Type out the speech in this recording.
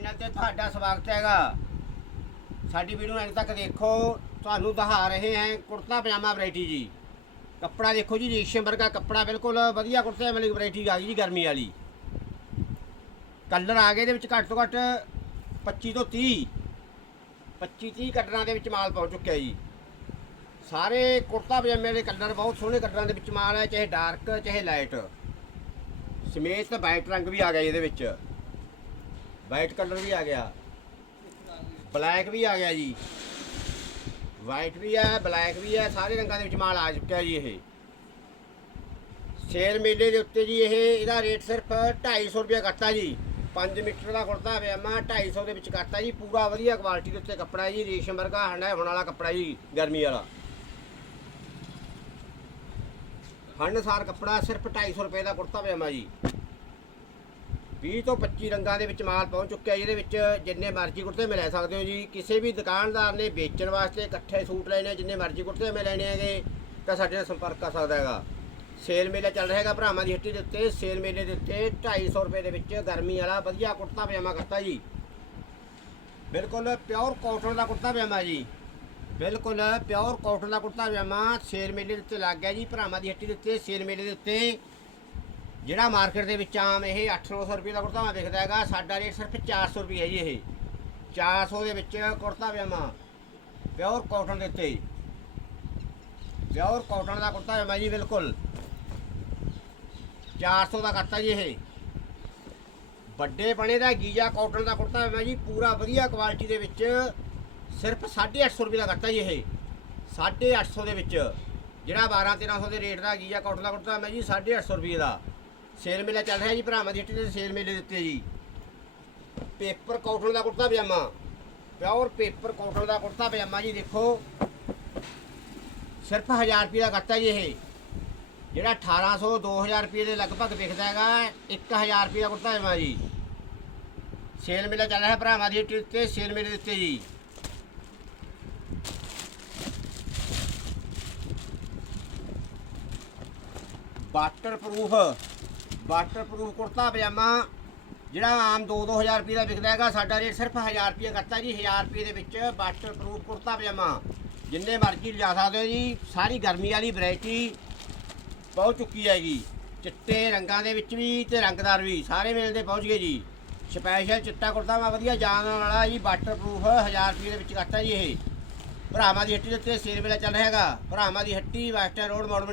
Channel ਤੇ ਤੁਹਾਡਾ ਸਵਾਗਤ ਹੈਗਾ। ਸਾਡੀ ਵੀਡੀਓ ਨੂੰ ਅੰਤ ਤੱਕ ਦੇਖੋ, ਤੁਹਾਨੂੰ ਦਿਖਾ ਰਹੇ ਹਾਂ ਕੁੜਤਾ ਪਜਾਮਾ ਵੈਰਾਈਟੀ ਜੀ। ਕੱਪੜਾ ਦੇਖੋ ਜੀ, ਰੇਸ਼ਮ ਵਰਗਾ ਕੱਪੜਾ, ਬਿਲਕੁਲ ਵਧੀਆ ਕੁੜਤੇ ਵਾਲੀ ਵੈਰਾਈਟੀ ਆ ਗਈ ਜੀ ਗਰਮੀ ਵਾਲੀ। ਕਲਰ ਆ ਗਏ ਇਹਦੇ ਵਿੱਚ ਘੱਟ ਤੋਂ ਘੱਟ 25 ਤੋਂ 30 25 30 ਕਲਰਾਂ ਦੇ ਵਿੱਚ ਮਾਲ ਪਹੁੰਚ ਚੁੱਕਿਆ ਜੀ। ਸਾਰੇ ਕੁੜਤਾ ਪਜਾਮੇ ਦੇ ਕਲਰ ਬਹੁਤ ਸੋਹਣੇ ਕਲਰਾਂ ਦੇ ਵਿੱਚ ਮਾਲ ਹੈ, ਚਾਹੇ ਡਾਰਕ ਚਾਹੇ ਲਾਈਟ ਸਮੇਤ ਵਾਈਟ ਰੰਗ ਵੀ ਆ ਗਿਆ ਜੀ ਇਹਦੇ ਵਿੱਚ। ਵਾਈਟ ਕਲਰ ਵੀ ਆ ਗਿਆ। ਬਲੈਕ ਵੀ ਆ ਗਿਆ ਜੀ। ਵਾਈਟ ਵੀ ਹੈ ਬਲੈਕ ਵੀ ਹੈ ਸਾਰੇ ਰੰਗਾਂ ਦੇ ਵਿੱਚ ਮਾਲ ਆ ਚੁੱਕਿਆ ਜੀ ਇਹ। ਸ਼ੇਰ ਮੇਲੇ ਦੇ ਉੱਤੇ ਜੀ ਇਹ, ਇਹਦਾ ਰੇਟ ਸਿਰਫ 250 ਰੁਪਏ ਕਰਤਾ ਜੀ। 5 ਮੀਟਰ ਦਾ ਕੁੜਤਾ ਪਿਆ ਪਜਾਮਾ 250 ਦੇ ਵਿੱਚ ਕੱਟਾ ਜੀ। ਪੂਰਾ ਵਧੀਆ ਕੁਆਲਿਟੀ ਦੇ ਉੱਤੇ ਕੱਪੜਾ ਜੀ, ਰੇਸ਼ਮ ਵਰਗਾ ਹੰਡਾ ਹੋਣ ਵਾਲਾ ਕੱਪੜਾ ਜੀ, ਗਰਮੀ ਵਾਲਾ। ਹੰਡਸਾਰ ਕੱਪੜਾ ਸਿਰਫ 250 ਰੁਪਏ ਦਾ ਕੁੜਤਾ ਪਿਆ ਮੈਂ ਜੀ। 20 ਤੋਂ 25 ਰੰਗਾਂ ਦੇ ਵਿੱਚ ਮਾਲ ਪਹੁੰਚ ਚੁੱਕਿਆ ਜਿਹਦੇ ਵਿੱਚ ਜਿੰਨੇ ਮਰਜ਼ੀ ਕੁੜਤੇ ਮਿਲ ਸਕਦੇ ਹੋ ਜੀ। ਕਿਸੇ ਵੀ ਦੁਕਾਨਦਾਰ ਨੇ ਵੇਚਣ ਵਾਸਤੇ ਇਕੱਠੇ ਸੂਟ ਲੈਣੇ, ਜਿੰਨੇ ਮਰਜ਼ੀ ਕੁੜਤੇ ਮੈਂ ਲੈਣੇ ਹੈਗੇ, ਤਾਂ ਸਾਡੇ ਨਾਲ ਸੰਪਰਕ ਕਰ ਸਕਦਾ ਹੈਗਾ। ਸੇਲ ਮੇਲਾ ਚੱਲ ਰਿਹਾ ਹੈਗਾ ਭਰਾਵਾਂ ਦੀ ਹੱਟੀ ਦੇ ਉੱਤੇ। ਸੇਲ ਮੇਲੇ ਦੇ ਉੱਤੇ 250 ਰੁਪਏ ਦੇ ਵਿੱਚ ਗਰਮੀ ਵਾਲਾ ਵਧੀਆ ਕੁੜਤਾ ਪਜਾਮਾ ਕਰਤਾ ਜੀ। ਬਿਲਕੁਲ ਪਿਓਰ ਕਾਟਨ ਦਾ ਕੁੜਤਾ ਪਜਾਮਾ ਜੀ। ਬਿਲਕੁਲ ਪਿਓਰ ਕਾਟਨ ਦਾ ਕੁੜਤਾ ਪਜਾਮਾ ਸੇਲ ਮੇਲੇ ਦੇ ਉੱਤੇ ਲੱਗ ਗਿਆ ਜੀ ਭਰਾਵਾਂ ਦੀ ਹੱਟੀ ਦੇ ਉੱਤੇ। ਸੇਲ ਮੇਲੇ ਦੇ ਉੱਤੇ ਜਿਹੜਾ ਮਾਰਕੀਟ ਦੇ ਵਿੱਚ ਆਮ ਇਹ 800 ਰੁਪਏ ਦਾ ਕੁੜਤਾ ਮੈਂ ਵਿਕਦਾ ਹੈਗਾ, ਸਾਡਾ ਰੇਟ ਸਿਰਫ 400 ਰੁਪਏ ਹੈ ਜੀ ਇਹ। 400 ਦੇ ਵਿੱਚ ਕੁੜਤਾ ਪਜਾਮਾ ਪਿਓਰ ਕਾਟਨ ਦੇ ਉੱਤੇ। ਪਿਓਰ ਕਾਟਨ ਦਾ ਕੁੜਤਾ ਪਜਾਮਾ ਜੀ, ਬਿਲਕੁਲ। 400 ਦਾ ਕਰਤਾ ਜੀ ਇਹ। ਵੱਡੇ ਬਣੇ ਦਾ ਗੀਜਾ ਕਾਟਨ ਦਾ ਕੁੜਤਾ ਪਜਾਮਾ ਜੀ, ਪੂਰਾ ਵਧੀਆ ਕੁਆਲਿਟੀ ਦੇ ਵਿੱਚ ਸਿਰਫ 850 ਰੁਪਏ ਦਾ ਕਰਤਾ ਜੀ ਇਹ। 850 ਦੇ ਵਿੱਚ। ਜਿਹੜਾ 12 1300 ਦੇ ਰੇਟ ਦਾ ਗੀਜਾ ਕਾਟਨ ਦਾ ਕੁੜਤਾ ਪਜਾਮਾ ਜੀ 850 ਰੁਪਏ ਦਾ। ਸੇਲ ਮੇਲਾ ਚੱਲ ਰਿਹਾ ਜੀ ਭਰਾਵਾਂ ਦੀ ਹੱਟੀ ਤੇ ਸੇਲ ਮੇਲੇ ਦਿੱਤੇ ਜੀ। ਪੇਪਰ ਕਾਟਨ ਦਾ kurta pajama. Pure paper cotton ਦਾ ਕੁੜਤਾ ਪਜਾਮਾ ਜੀ, ਦੇਖੋ। ਸਿਰਫ 1000 ਰੁਪਏ ਦਾ ਕਰਤਾ ਜੀ ਇਹ। ਜਿਹੜਾ 1800 2000 ਰੁਪਏ ਦੇ ਲਗਭਗ ਵਿਕਦਾ ਹੈਗਾ 1000 ਰੁਪਏ ਦਾ ਕੁੜਤਾ ਪਜਾਮਾ ਜੀ। ਸੇਲ ਮੇਲਾ ਚੱਲ ਰਿਹਾ ਭਰਾਵਾਂ ਦੀ ਹੱਟੀ ਉੱਤੇ, ਸੇਲ ਮੇਲੇ ਦਿੱਤੇ ਜੀ। Waterproof waterproof kurta, pajama, ਜਿਹੜਾ ਆਮ 2-2000 ਰੁਪਏ ਦਾ ਵਿਕਦਾ ਹੈਗਾ, ਸਾਡਾ ਰੇਟ ਸਿਰਫ 1000 ਰੁਪਏ ਕਰਤਾ ਜੀ 1000 ਰੁਪਏ ਦੇ ਵਿੱਚ ਵਾਟਰਪ੍ਰੂਫ ਕੁੜਤਾ, ਪਜਾਮਾ। ਜਿੰਨੇ ਮਰਜ਼ੀ ਲਿਜਾ ਸਕਦੇ ਹੋ ਜੀ, ਸਾਰੀ ਗਰਮੀ ਵਾਲੀ ਵੈਰਾਈਟੀ ਪਹੁੰਚ ਚੁੱਕੀ ਹੈਗੀ। ਚਿੱਟੇ ਰੰਗਾਂ ਦੇ ਵਿੱਚ ਵੀ ਤੇ ਰੰਗਦਾਰ ਵੀ, ਸਾਰੇ ਮੇਲ ਦੇ ਪਹੁੰਚ ਗਏ ਜੀ। ਸਪੈਸ਼ਲ ਚਿੱਟਾ ਕੁੜਤਾ ਮੈਂ ਵਧੀਆ ਜਾਣ ਵਾਲਾ ਜੀ, ਵਾਟਰਪ੍ਰੂਫ 1000 ਰੁਪਏ ਦੇ ਵਿੱਚ ਕਰਤਾ ਜੀ ਇਹ। ਭਰਾਵਾਂ ਦੀ ਹੱਟੀ ਦੇ ਉੱਤੇ ਸੇਲ ਵੇਲਾ ਚੱਲ ਰਿਹਾ ਹੈਗਾ। ਭਰਾਵਾਂ ਦੀ ਹੱਟੀ, ਵੈਸਟਰਨ ਰੋਡ, ਮੋੜ